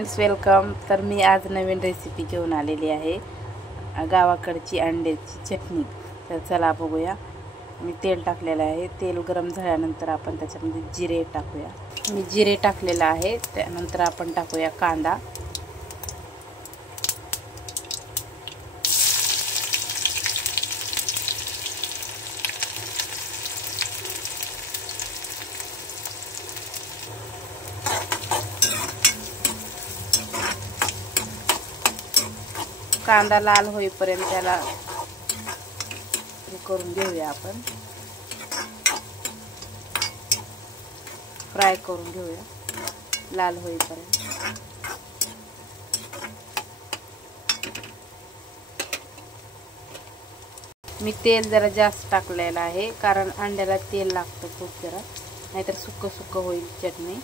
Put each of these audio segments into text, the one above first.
Friends welcome. तर मी आज नवीन recipe घेऊन आलेली आहे, गावाकडची अंड्याची चटणी. तर चला बघूया. मी तेल टाकलेलं आहे. तेल गरम झाल्यानंतर आपण त्याच्यामध्ये जिरे टाकूया. मी जिरे टाकलेलं आहे. त्यानंतर आपण टाकूया कांदा. कांदा लाल होईपर्यंत त्याला करून घेऊया. आपण फ्राय करून घेऊया लाल होईपर्यंत. मी तेल जरा जास्त टाकलेलं आहे, कारण अंड्याला तेल लागतं खूप जरा, नाहीतर सुक्क सुक्क होईल चटणी.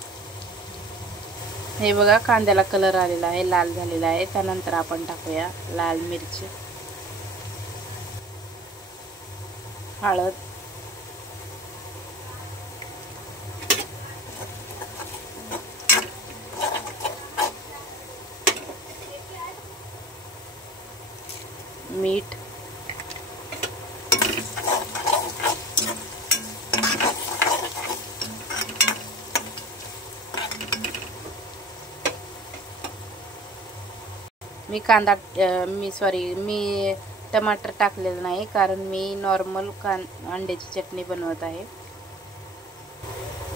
हे बघा, कांद्याला कलर आलेला आहे, लाल झालेला आहे. त्यानंतर आपण टाकूया लाल मिरची, हळद, मीठ, मी टमाटर टाकलेलं नाही, कारण मी नॉर्मल अंड्याची चटणी बनवत आहे.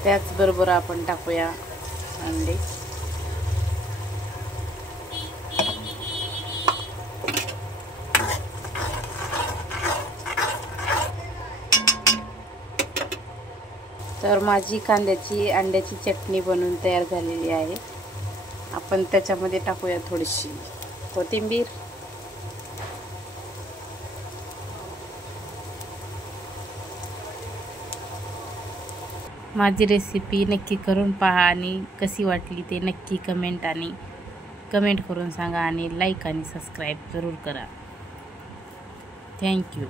त्याचबरोबर आपण टाकूया अंडे. तर माझी अंड्याची चटणी बनवून तयार झालेली आहे. आपण त्याच्यामध्ये टाकूया थोडीशी कोथिंबीर. माझी रेसिपी नक्की करून पहा आणि कशी वाटली ते नक्की कमेंट करून सांगा आणि लाईक आणि सबस्क्राईब जरूर करा. थँक्यू.